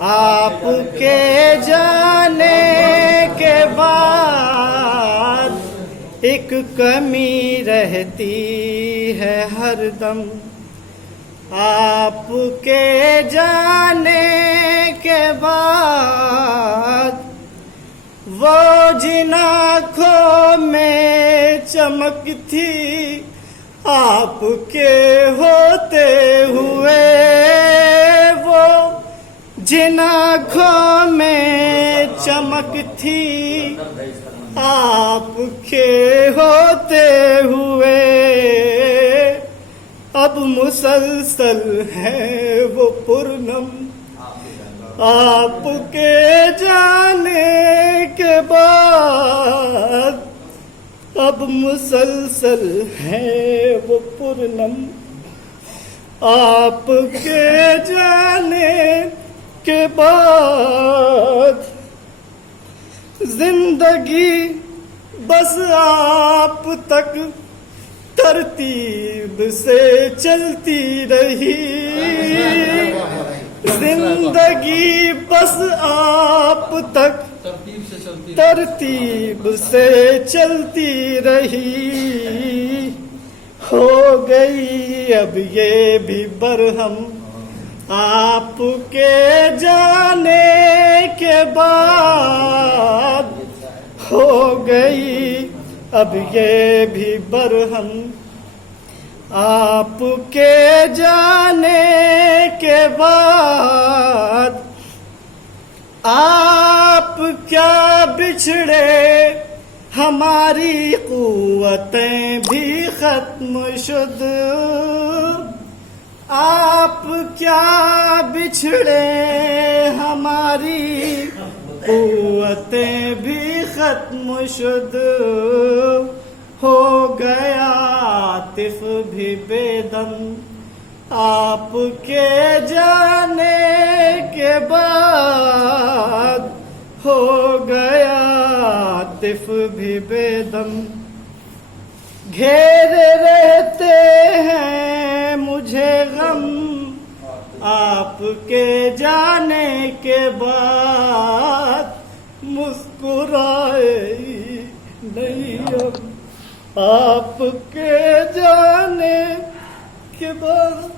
आपके जाने के बाद एक कमी रहती है हरदम। आपके जाने के बाद वो जिन आँखों में चमक थी आपके होते हुए, वो जिन आँखों में चमक थी आपके होते हुए, अब मुसलसल है वो पूर्णम। आपके जाने के बाद अब मुसलसल है वो पूर्णम। आपके जाने के बाद जिंदगी बस आप तक तरतीब से चलती रही। जिंदगी बस आप तक तरतीब से चलती रही। हो गई अब ये भी बरहम आपके जाने के बाद। हो गई अब ये भी बरहम आपके जाने के बाद। आप क्या बिछड़े हमारी कुव्वतें भी खत्म शुद। आप क्या बिछड़े हमारी कुव्वतें भी खत्म शुद। हो गया आतिफ भी बेदम आपके जाने के बाद। हो गया आतिफ भी बेदम। घेरे रहते हैं मुझे गम आपके जाने के बाद। मुस्कुराए नहीं अब आपके जाने के बाद।